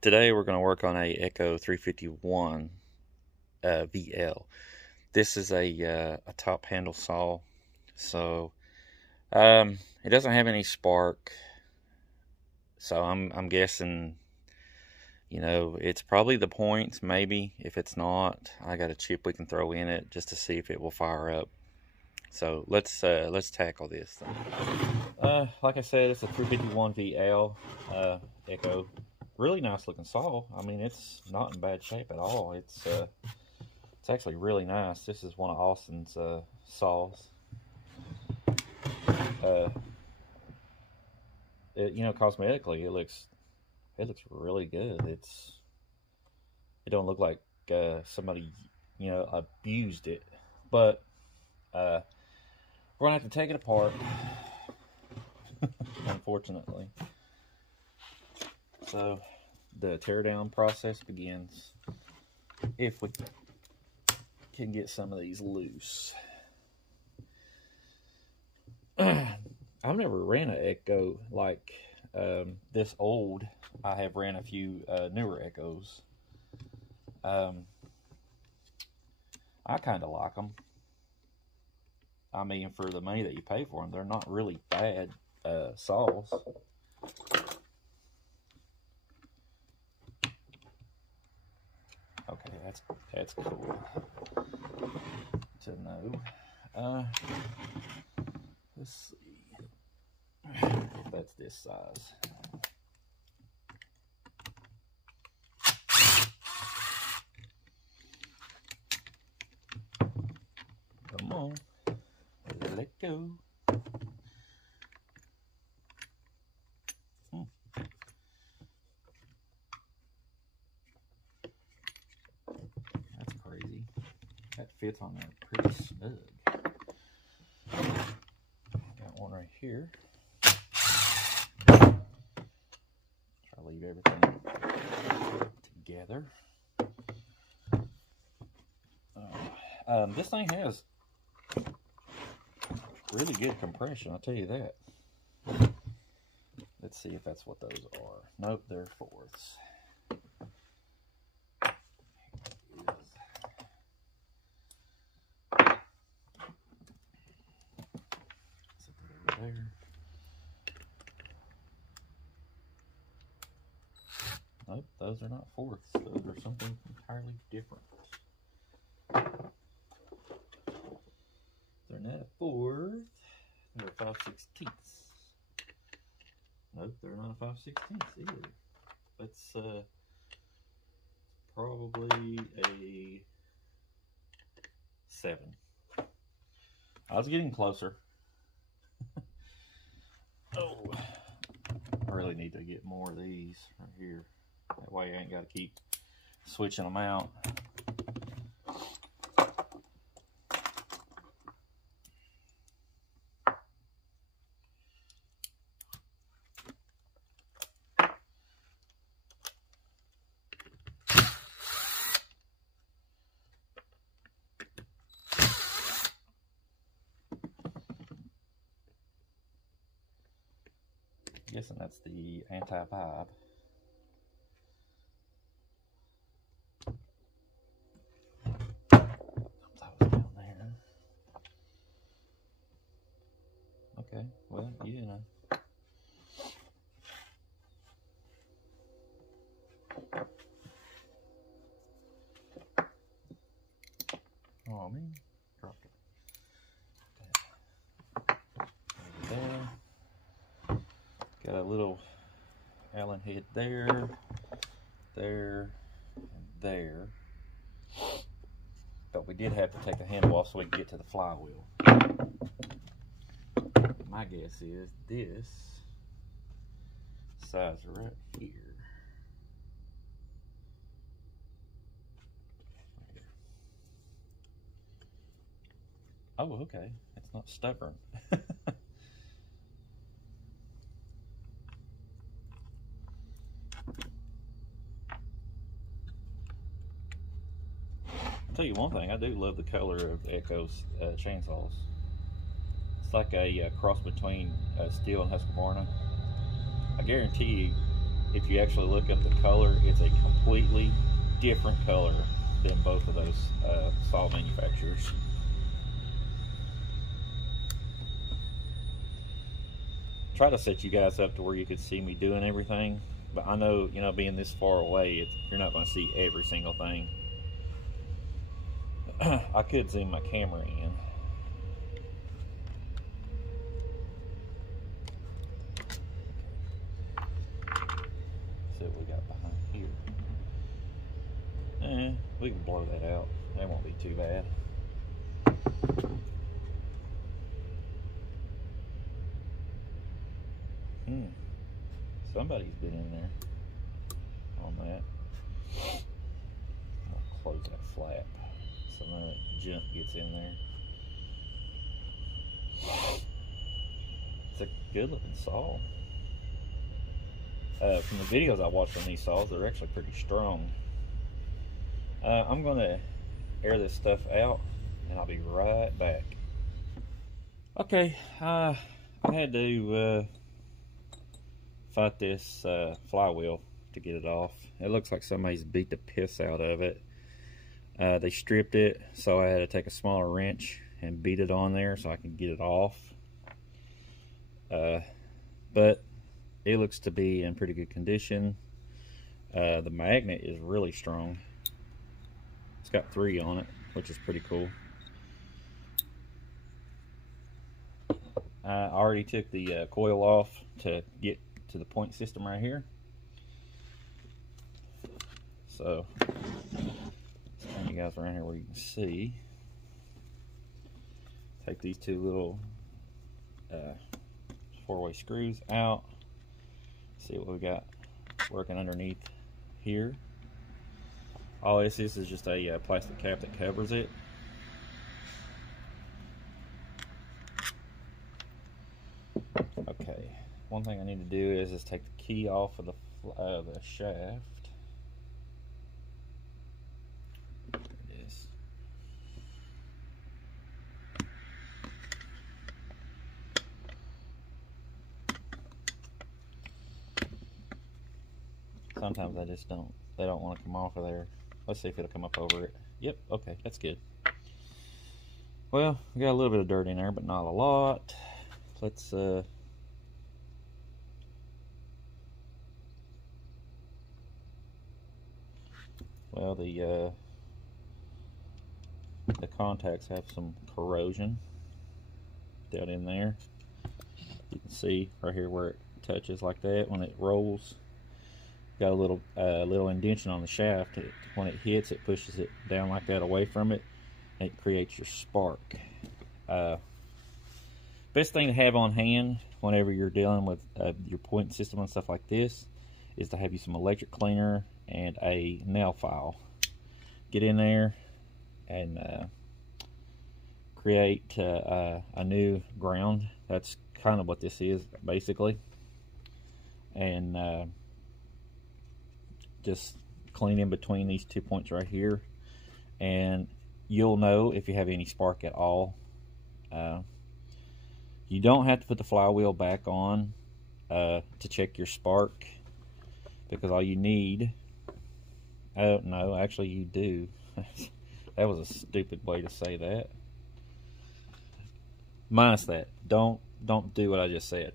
Today we're going to work on a Echo 351 VL. This is a top handle saw, so it doesn't have any spark. So I'm guessing, it's probably the points. Maybe if it's not, I got a chip we can throw in it just to see if it will fire up. So let's tackle this thing. Like I said, it's a 351 VL Echo. Really nice looking saw. I mean, it's not in bad shape at all. It's actually really nice. This is one of Austin's saws. Cosmetically, it looks really good. It don't look like somebody abused it, but we're gonna have to take it apart, unfortunately. So the teardown process begins if we can get some of these loose. I've never ran an Echo like this old. I have ran a few newer Echoes. I kind of like them. I mean, for the money that you pay for them, they're not really bad saws. Okay, that's cool to know. Let's see if that's this size. Come on, let it go. That's crazy. That fits on there pretty snug. Got one right here. Try to leave everything together. This thing has really good compression, I'll tell you that. Let's see if that's what those are. Nope, they're fourths. Set that over there. Nope, those are not fourths. Those are something entirely different. They're not a fourth. They're a 5/16. Nope, they're not a 5/16 either. That's probably a 7. I was getting closer. Oh, I really need to get more of these right here. That way I ain't got to keep switching them out. Guessing that's the anti-vibe. That was down there. Okay, well, you know. Oh, man, dropped it. Okay. There. Got a little Allen head there, and there. But we did have to take the handle off so we can get to the flywheel. My guess is this size right here. Oh, okay. It's not stubborn. I'll tell you one thing, I do love the color of Echo's chainsaws. It's like a cross between Steel and Husqvarna. I guarantee you, if you actually look up the color, it's a completely different color than both of those saw manufacturers. Try to set you guys up to where you could see me doing everything, but I know, you know, being this far away, you're not going to see every single thing. I could zoom my camera in. See what we got behind here. We can blow that out. That won't be too bad. Somebody's been in there on that. I'll close that flap so none of that junk gets in there. It's a good looking saw. From the videos I watched on these saws, they're actually pretty strong. I'm going to air this stuff out and I'll be right back. Okay, I had to fight this flywheel to get it off. It looks like somebody's beat the piss out of it. They stripped it, so I had to take a smaller wrench and beat it on there so I can get it off. But it looks to be in pretty good condition. The magnet is really strong. It's got 3 on it, which is pretty cool. I already took the coil off to get to the point system right here. So, you guys around here where you can see. Take these 2 little 4-way screws out. See what we got working underneath here. All this is just a plastic cap that covers it. Okay, one thing I need to do is just take the key off of the shaft. There it is. Sometimes they don't want to come off of there. Let's see if it'll come up over it. Yep, okay, that's good. Well, we got a little bit of dirt in there, but not a lot. Let's well, the contacts have some corrosion down in there. You can see right here where it touches like that when it rolls. Got a little indentation on the shaft. When it hits, it pushes it down like that away from it, and it creates your spark. Best thing to have on hand whenever you're dealing with your point system and stuff like this is to have you some electric cleaner and a nail file. Get in there and create a new ground. That's kind of what this is basically. And just clean in between these 2 points right here, and you'll know if you have any spark at all. You don't have to put the flywheel back on to check your spark, because all you need, no, actually you do. That was a stupid way to say that. Minus that. Don't do what I just said.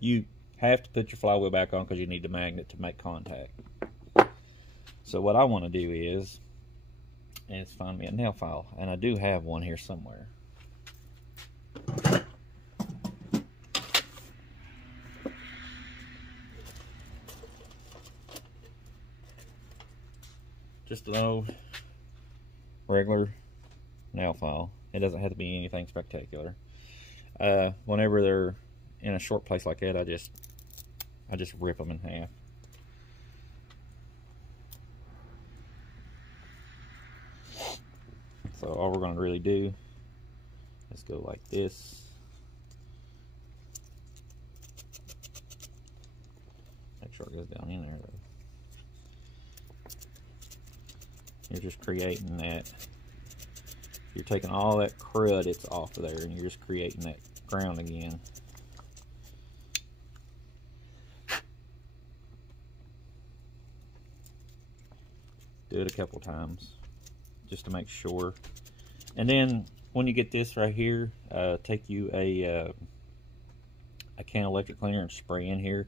You have to put your flywheel back on because you need the magnet to make contact. So what I want to do is find me a nail file, and I do have one here somewhere. Just an old regular nail file. It doesn't have to be anything spectacular. Whenever they're in a short place like that, I just rip them in half. So all we're going to really do is go like this. Make sure it goes down in there though. You're just creating that. You're taking all that crud it's off of there, and you're just creating that ground again. Do it a couple times just to make sure. And then when you get this right here, take you a can electric cleaner and spray in here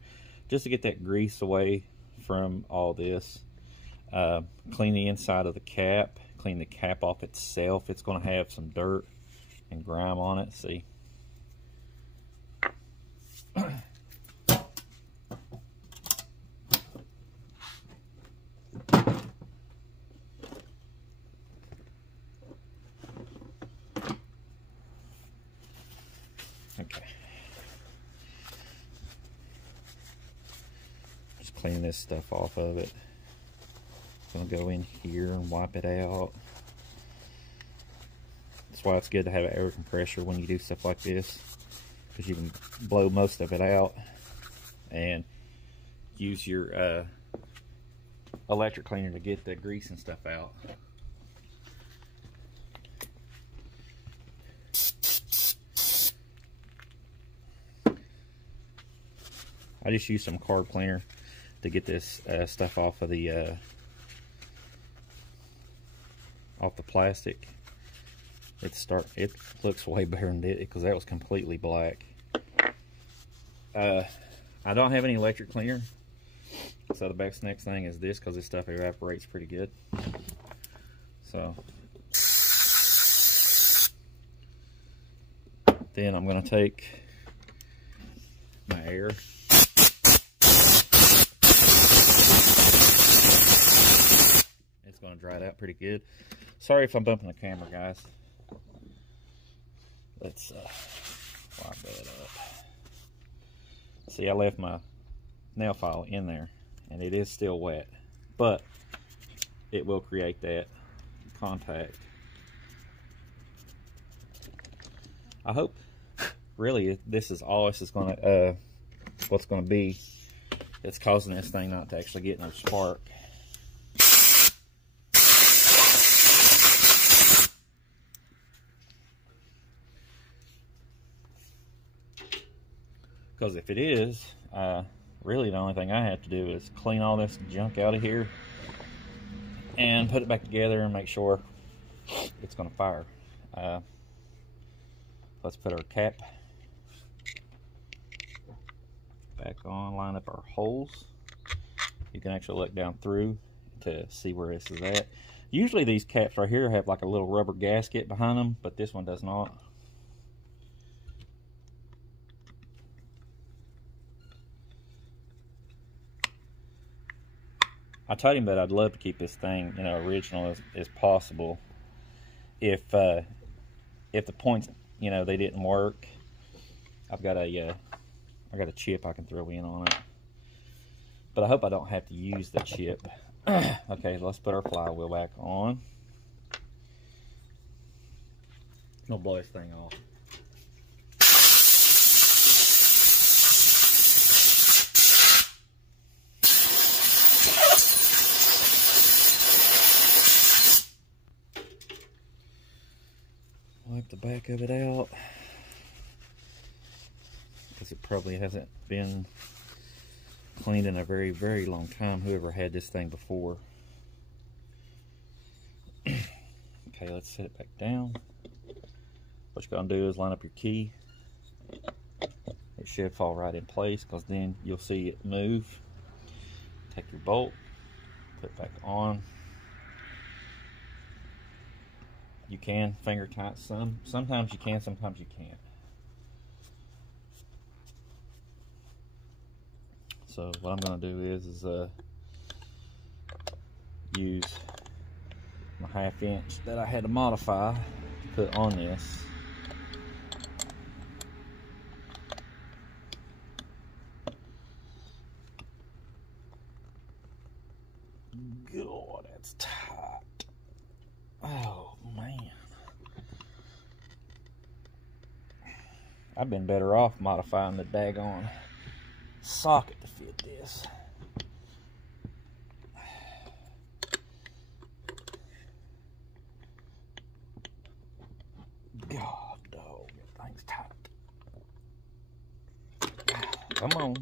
just to get that grease away from all this. Clean the inside of the cap, clean the cap off itself. It's going to have some dirt and grime on it. See? Okay. Just clean this stuff off of it. Gonna go in here and wipe it out. That's why it's good to have an air compressor when you do stuff like this, because you can blow most of it out and use your electric cleaner to get the grease and stuff out. I just used some carb cleaner to get this stuff off of the plastic. It looks way better than it, because that was completely black. I don't have any electric cleaner, so the next thing is this, because this stuff evaporates pretty good. So then I'm going to take my air. It's going to dry it out pretty good. Sorry if I'm bumping the camera, guys. Let's wipe that up. See, I left my nail file in there, and it is still wet, but it will create that contact. I hope, really, this is all this is going to, what's going to be that's causing this thing not to actually get no spark. Because if it is, really the only thing I have to do is clean all this junk out of here and put it back together and make sure it's going to fire. Let's put our cap back on, line up our holes. You can actually look down through to see where this is at. Usually these caps right here have like a little rubber gasket behind them, but this one does not. I told him that I'd love to keep this thing, you know, original as possible. If the points, you know, they didn't work, I got a chip I can throw in on it. But I hope I don't have to use the chip. Okay, let's put our flywheel back on. We'll blow this thing off. Wipe the back of it out, because it probably hasn't been cleaned in a very, very long time, whoever had this thing before. Okay, let's set it back down. What you're going to do is line up your key. It should fall right in place, because then you'll see it move. Take your bolt, put it back on. You can finger tight sometimes you can, sometimes you can't. So what I'm going to do is use my 1/2 inch that I had to modify to put on this. God, that's tight. Oh man, I've been better off modifying the daggone socket to fit this. God, dog, that thing's tight. Come on.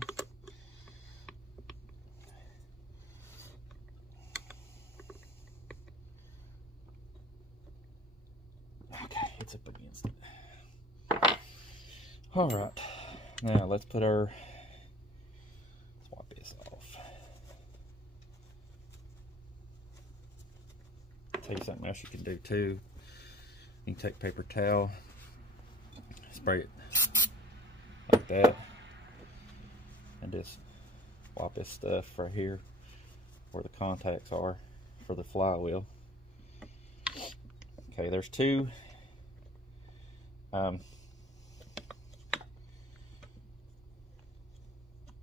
All right, now let's put our, swap this off. Tell you something else you can do too. You can take paper towel, spray it like that, and just wipe this stuff right here where the contacts are for the flywheel. Okay, there's two.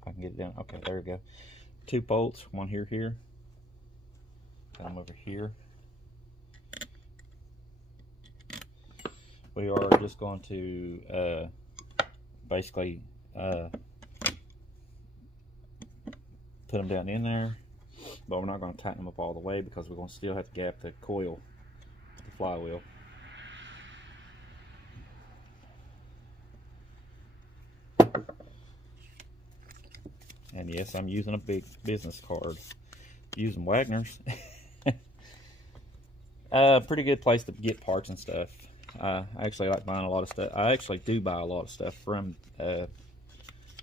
I can get it down. Okay, there we go. 2 bolts, one here, come over here. We are just going to basically put them down in there, but we're not going to tighten them up all the way because we're going to still have to gap the coil to the flywheel. And yes, I'm using a big business card. Using Wagner's. Pretty good place to get parts and stuff. I actually like buying a lot of stuff. I actually do buy a lot of stuff from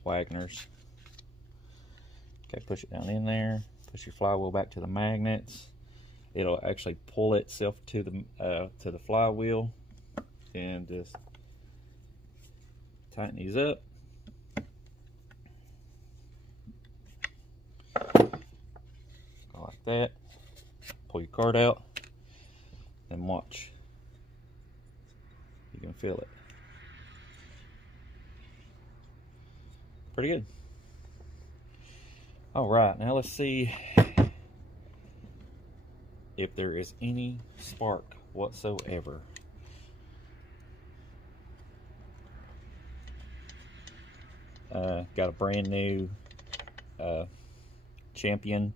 Wagner's. Okay, push it down in there. Push your flywheel back to the magnets. It'll actually pull itself to the flywheel. And just tighten these up. Go like that. Pull your card out. And watch. You can feel it. Pretty good. All right, now let's see if there is any spark whatsoever. Got a brand new Champion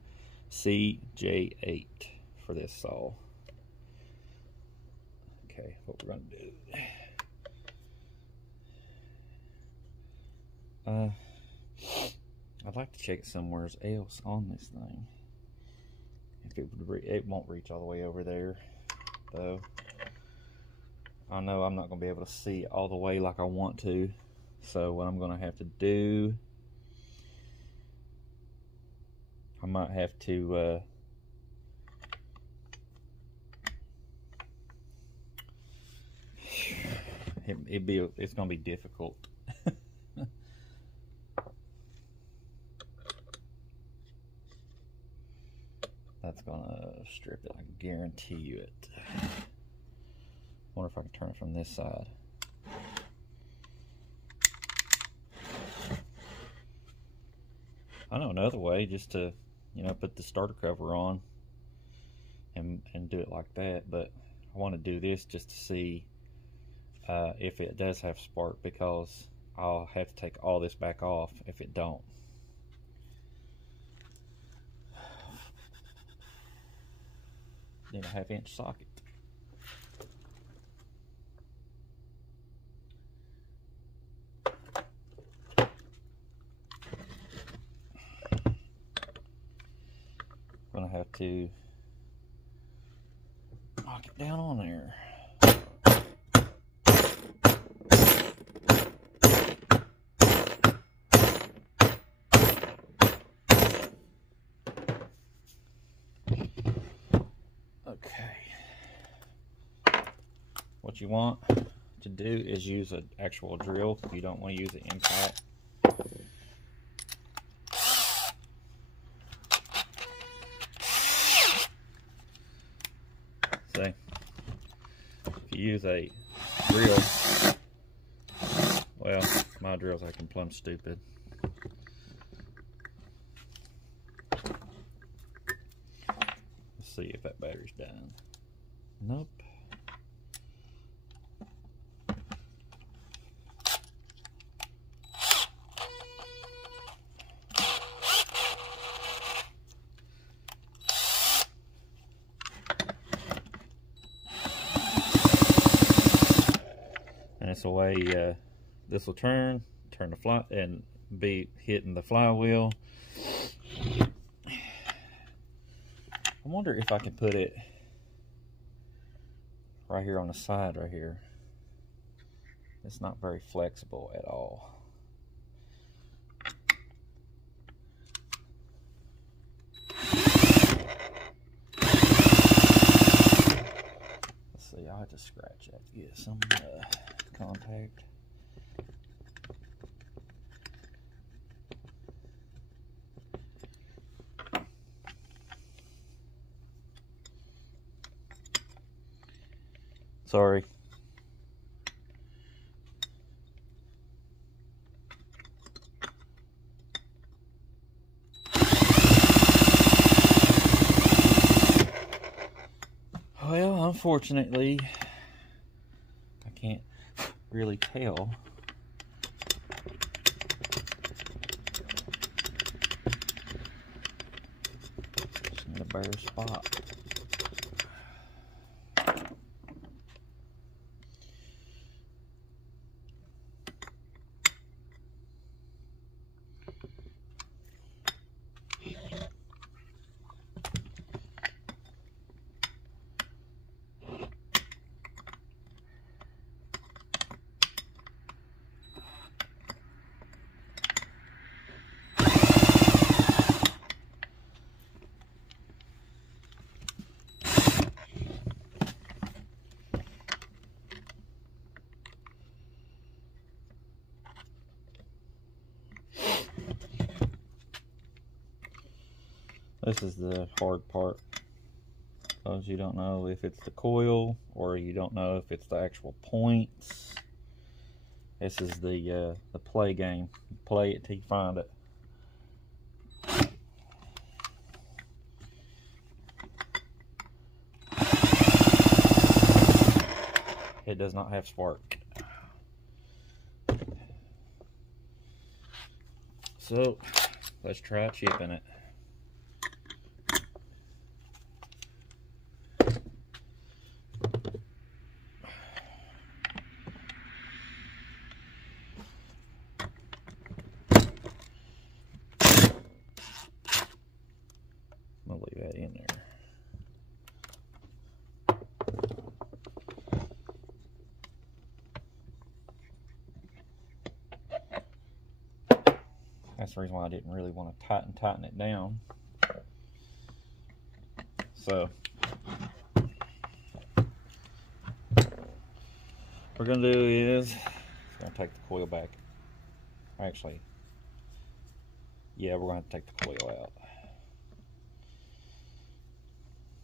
CJ8 for this saw. Okay, what we're gonna do. I'd like to check it somewhere else on this thing. If it would, it won't reach all the way over there, though. I know I'm not gonna be able to see all the way like I want to. So what I'm gonna have to do, I might have to it's gonna be difficult. That's gonna strip it, I can guarantee you it. Wonder if I can turn it from this side. I know another way, just to, you know, put the starter cover on and do it like that, but I want to do this just to see if it does have spark, because I'll have to take all this back off if it don't. Need a 1/2 inch socket. Gonna have to knock it down on there. Okay. What you want to do is use an actual drill. You don't want to use an impact. See, if you use a drill, well, my drill's acting plumb stupid. Let's see if that battery's done. Nope. That's the way this will turn the fly and be hitting the flywheel. I wonder if I can put it right here on the side right here. It's not very flexible at all. Let's see, I'll have to scratch that to get some contact. Sorry. Well, unfortunately, I can't really tell. Just in a bare spot. This is the hard part, because you don't know if it's the coil or you don't know if it's the actual points. This is the play game. You play it till you find it. It does not have spark. So let's try chipping it. I'm gonna leave that in there. That's the reason why I didn't really want to tighten it down. So what we're gonna do is we're gonna take the coil back. Actually, yeah, we're gonna take the coil out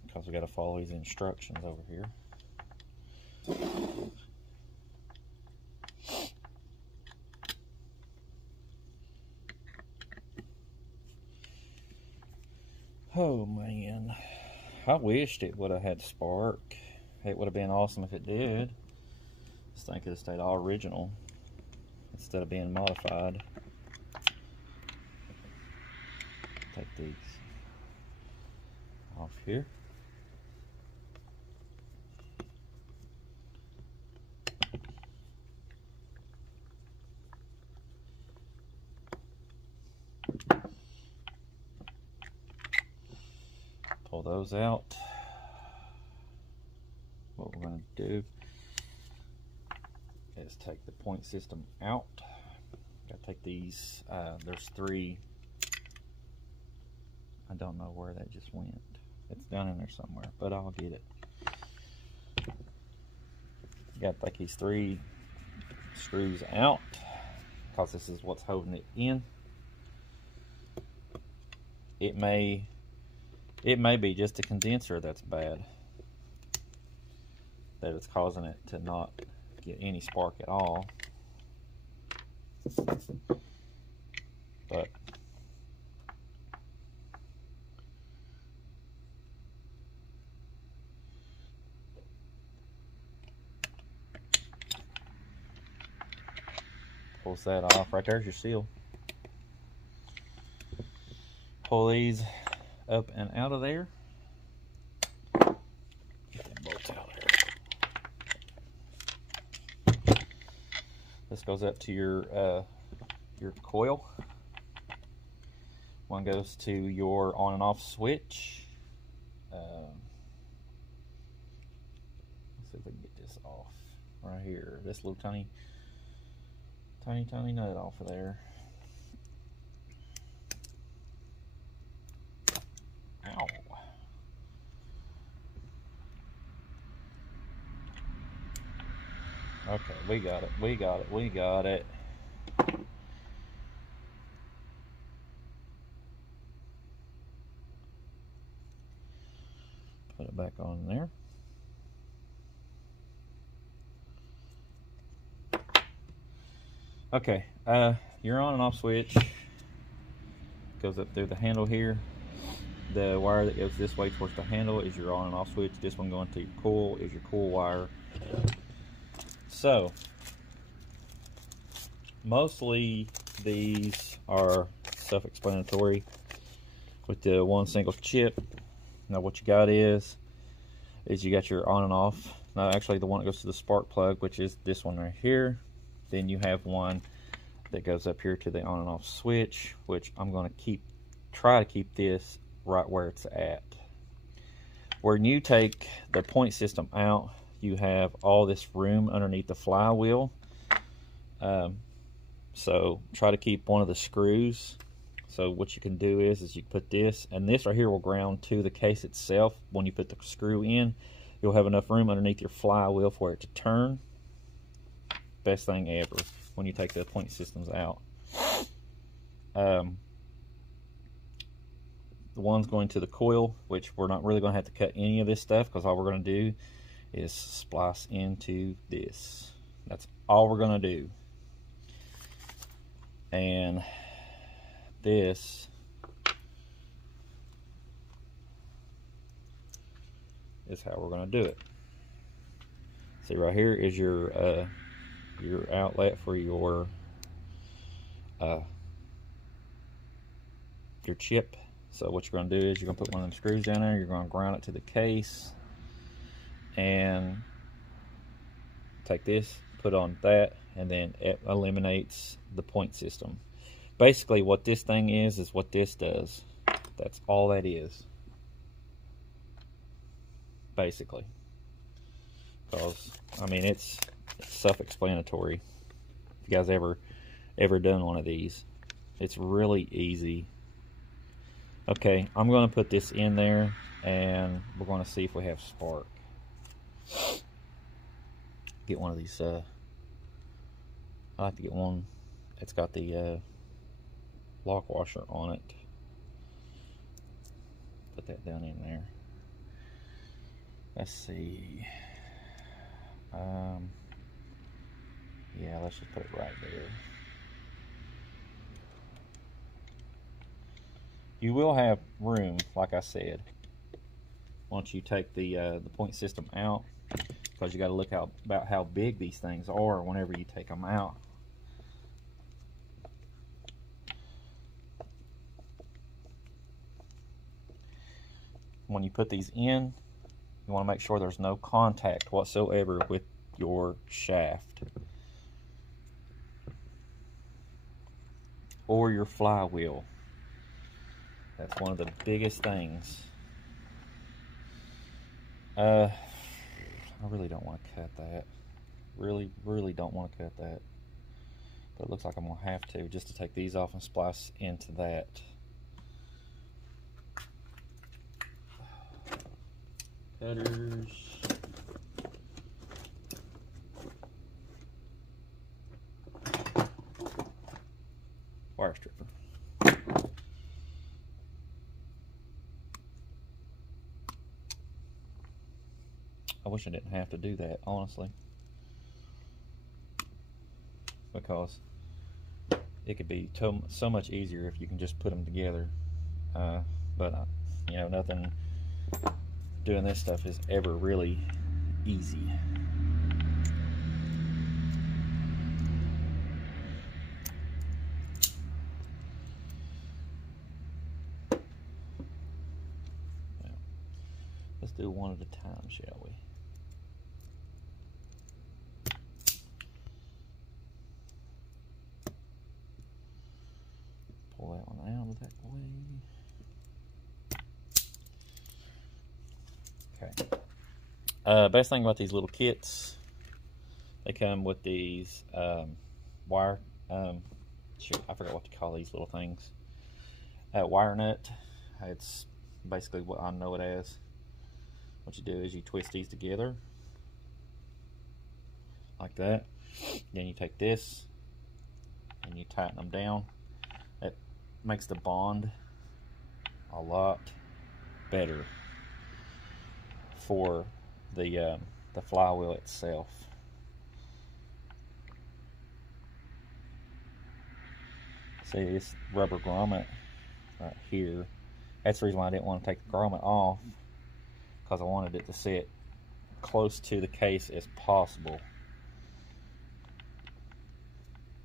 because we got to follow these instructions over here. Oh man, I wished it would have had spark. It would have been awesome if it did. Just think it would have stayed all original instead of being modified. Take these off here. Pull those out. What we're going to do is take the point system out. Got to take these. There's 3. I don't know where that just went. It's down in there somewhere, but I'll get it. Got to take these 3 screws out because this is what's holding it in. It may be just a condenser that's bad, that it's causing it to not get any spark at all. But pulls that off. Right there's your seal. Pull these up and out of there. Get them bolts out of there. This goes up to your coil. One goes to your on and off switch. Let's see if we can get this off right here. This little tiny tiny nut off of there. Ow. Okay, we got it. Put it back on there. Okay, your on and off switch goes up through the handle here. The wire that goes this way towards the handle is your on and off switch. This one going to your coil is your coil wire. So, mostly these are self-explanatory with the one single chip. Now what you got is you got your on and off. Now actually the one that goes to the spark plug, which is this one right here. Then you have one that goes up here to the on and off switch, which I'm going to try to keep this right where it's at. When you take the point system out, you have all this room underneath the flywheel. So try to keep one of the screws. So what you can do is you put this, and this right here will ground to the case itself. When you put the screw in, you'll have enough room underneath your flywheel for it to turn. Best thing ever when you take the point systems out. The one's going to the coil, which we're not really going to have to cut any of this stuff, because all we're going to do is splice into this. That's all we're going to do. And this is how we're going to do it. See, right here is your outlet for your chip. So what you're going to do is you're going to put one of them screws down there, you're going to ground it to the case, and take this, put on that, and then it eliminates the point system. Basically what this thing is what this does. That's all that is, basically. Because I mean it's self-explanatory. If you guys ever done one of these, it's really easy. Okay, I'm going to put this in there, and we're going to see if we have spark. Get one of these. I like to get one that's got the lock washer on it. Put that down in there. Let's see. Yeah, let's just put it right there. You will have room, like I said, once you take the point system out, because you got to look about how big these things are whenever you take them out. When you put these in, you want to make sure there's no contact whatsoever with your shaft or your flywheel. That's one of the biggest things. I really don't want to cut that. Really don't want to cut that. But it looks like I'm going to have to, just to take these off and splice into that. Cutters. Wire stripper. I wish I didn't have to do that, honestly, because it could be so much easier if you can just put them together. But you know, nothing doing this stuff is ever really easy. Now, let's do one at a time, shall we? Pull that one out of that way. Okay. Best thing about these little kits, they come with these wire shoot, I forgot what to call these little things. Wire nut. It's basically what I know it as. What you do is you twist these together like that. Then you take this and you tighten them down. It makes the bond a lot better for the flywheel itself. See, this rubber grommet right here. That's the reason why I didn't want to take the grommet off, because I wanted it to sit close to the case as possible.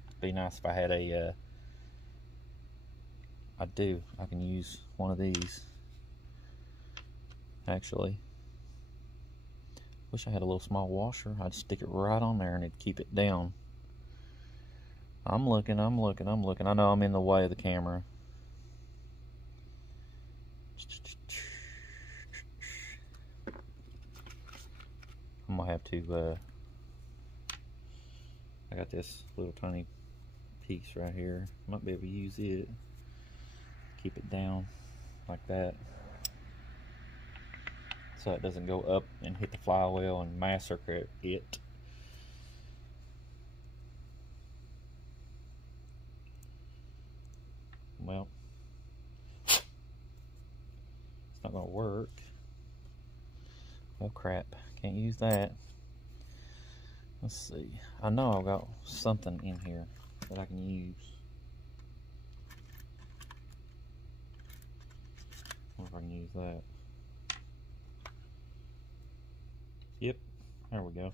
It'd be nice if I had a I can use one of these actually. Wish I had a little small washer. I'd stick it right on there and it'd keep it down. I'm looking. I know I'm in the way of the camera. I'm gonna have to, I got this little tiny piece right here. Might be able to use it. Keep it down like that, so it doesn't go up and hit the flywheel and massacre it. Well, it's not gonna work. Oh crap, can't use that. Let's see. I know I've got something in here that I can use. I wonder if I can use that. Yep, there we go.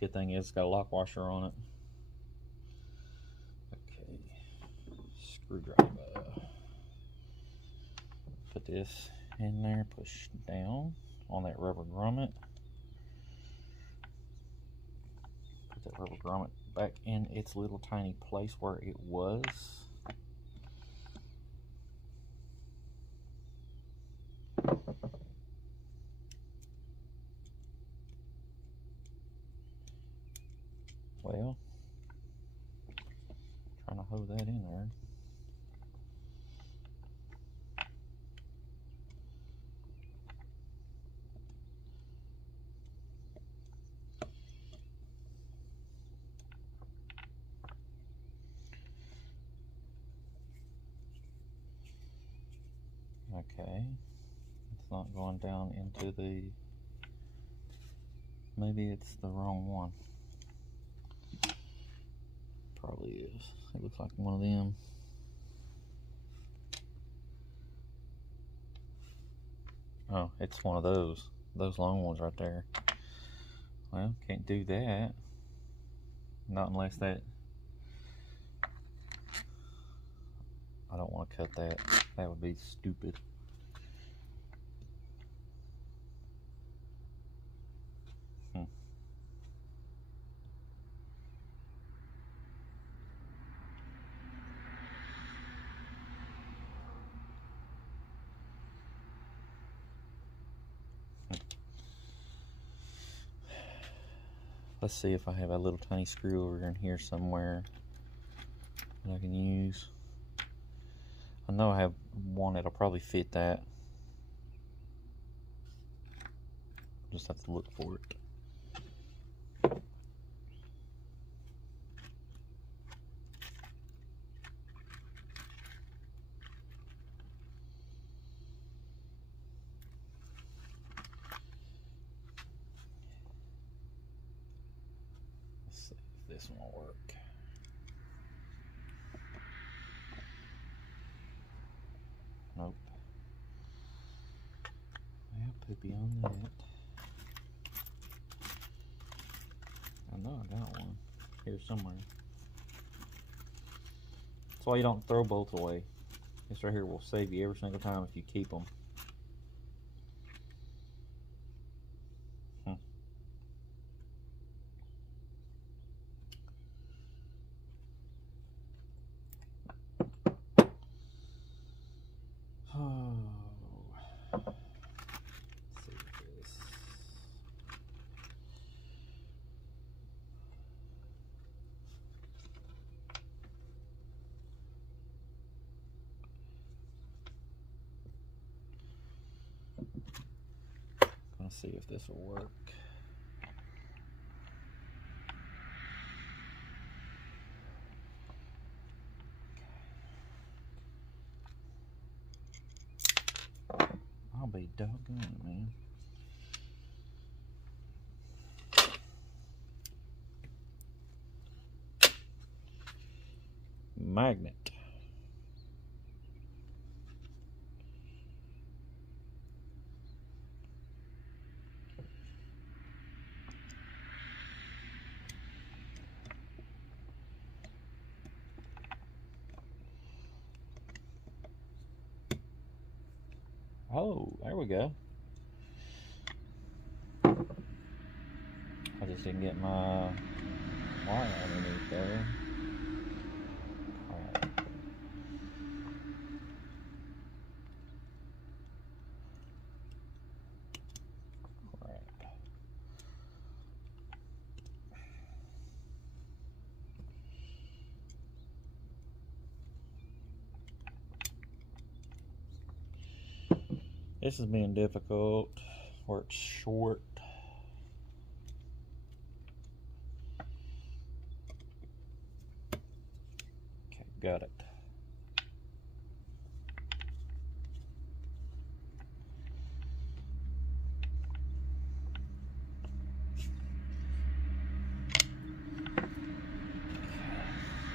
Good thing is it's got a lock washer on it. Okay, screwdriver. Put this in there, push down on that rubber grommet. Put that rubber grommet back in its little tiny place where it was. Well, trying to hold that in there. Okay, it's not going down into the, maybe it's the wrong one. Probably is. It looks like one of them. Oh, it's one of those long ones right there. Well, can't do that. Not unless that, I don't want to cut that. That would be stupid. Let's see if I have a little tiny screw over in here somewhere that I can use. I know I have one that'll probably fit that. Just have to look for it. Let's see if this one will work. Nope. Well, poopy on that. I know I got one here somewhere. That's why you don't throw both away. This right here will save you every single time if you keep them. Let's see if this will work. I'll be doggone, man. Magnet. Oh, there we go. I just didn't get my wire underneath there. Crap. Crap. This is being difficult where it's short. Okay, got it.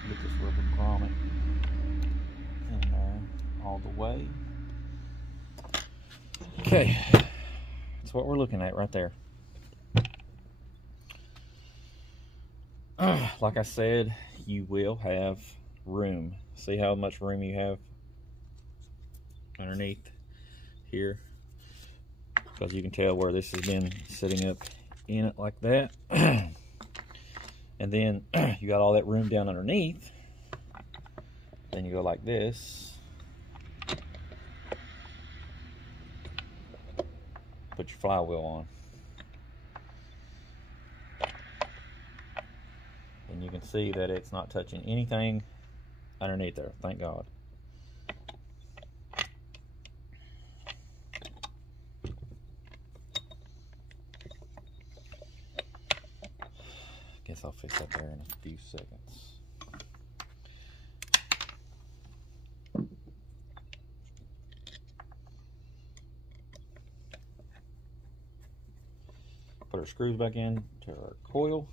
Get this rubber grommet in there all the way. Okay, that's what we're looking at right there. Like I said, you will have room. See how much room you have underneath here? Because you can tell where this has been sitting up in it like that. And then you got all that room down underneath. Then you go like this. Put your flywheel on. And you can see that it's not touching anything underneath there, thank God. Guess I'll fix that there in a few seconds. Put our screws back in to our coil.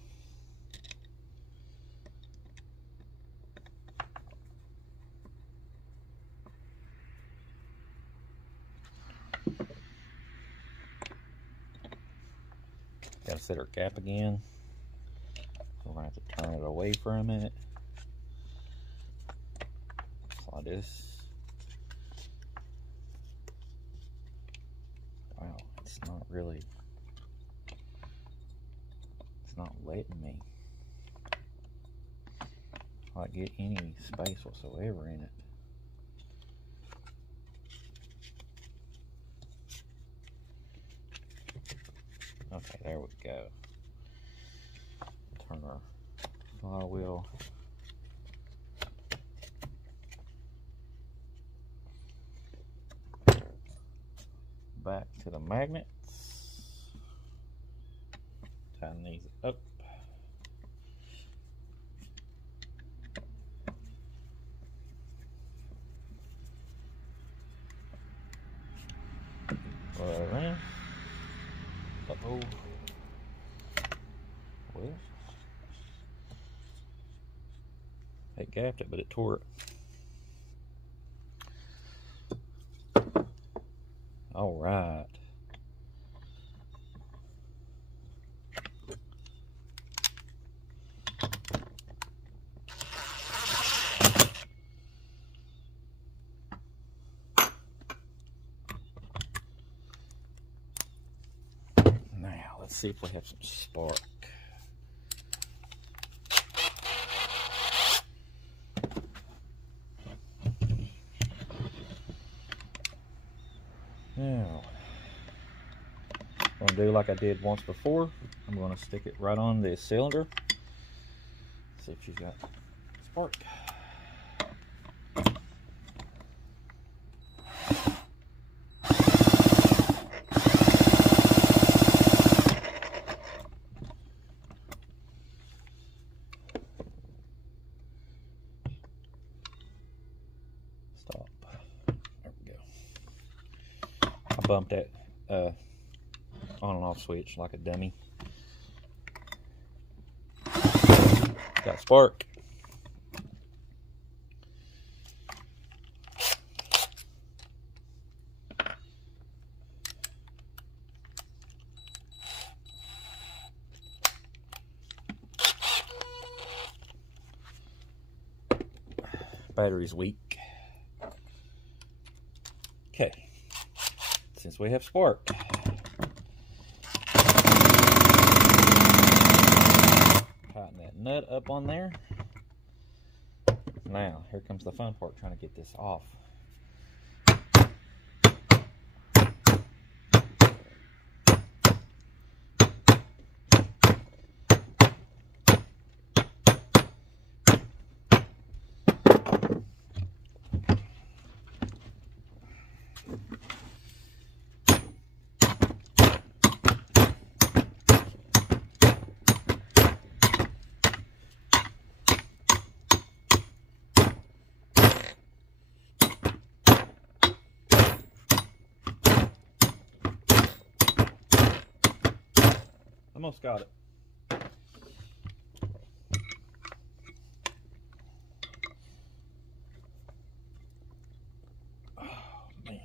Got to set our cap again. We're going to have to turn it away for a minute. Just like this. Wow, it's not really, it's not letting me like get any space whatsoever in it. Okay, there we go. Turn our flywheel. Back to the magnets. Tighten these up. Roll that around. Uh-oh. Well, it gapped it, but it tore it. All right. Now, let's see if we have some spark. Now, I'm going to do like I did once before. I'm going to stick it right on the cylinder. See if she's got spark. bump that on and off switch like a dummy. Got spark. Battery's weak. Okay, since we have spark, tighten that nut up on there. Now, here comes the fun part, trying to get this off. Almost got it. Oh, man.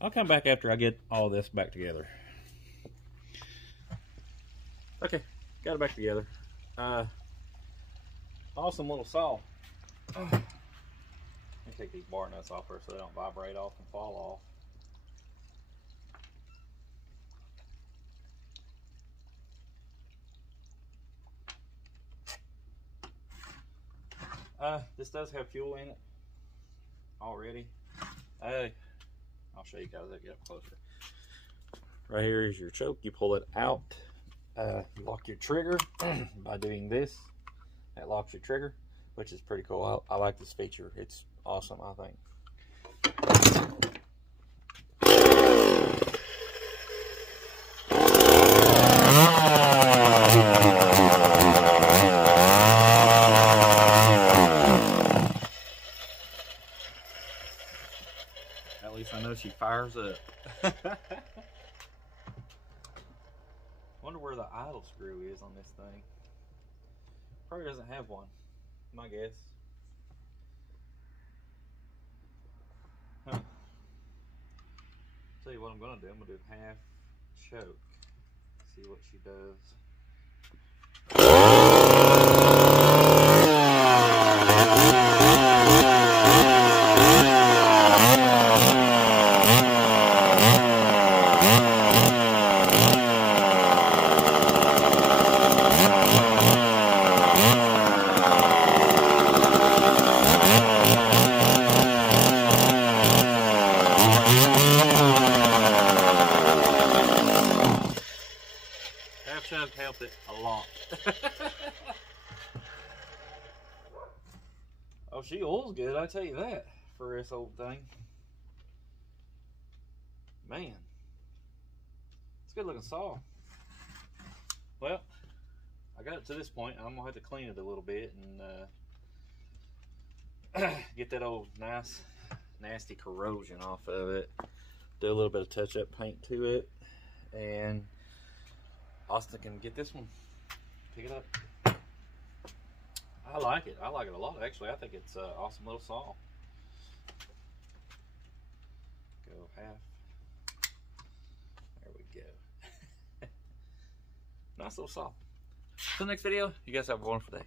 I'll come back after I get all this back together. Okay, got it back together. Awesome little saw. Let me take these bar nuts off first so they don't vibrate off and fall off. This does have fuel in it already. I'll show you guys as I get up closer. Right here is your choke. You pull it out. You lock your trigger by doing this. That locks your trigger, which is pretty cool. I like this feature. It's awesome, I think. At least I know she fires up. Wonder where the idle screw is on this thing. Probably doesn't have one, my guess. Huh. Tell you what I'm gonna do. I'm gonna do half choke. See what she does. Chug helped it a lot. Oh, she oils good, I tell you that, for this old thing. Man, it's a good looking saw. Well, I got it to this point. I'm gonna have to clean it a little bit and get that old nice nasty corrosion off of it. Do a little bit of touch-up paint to it, and Austin can get this one, pick it up. I like it. I like it a lot, actually. I think it's an awesome little saw. Go half. There we go. Nice little saw. Till the next video, you guys have a wonderful day.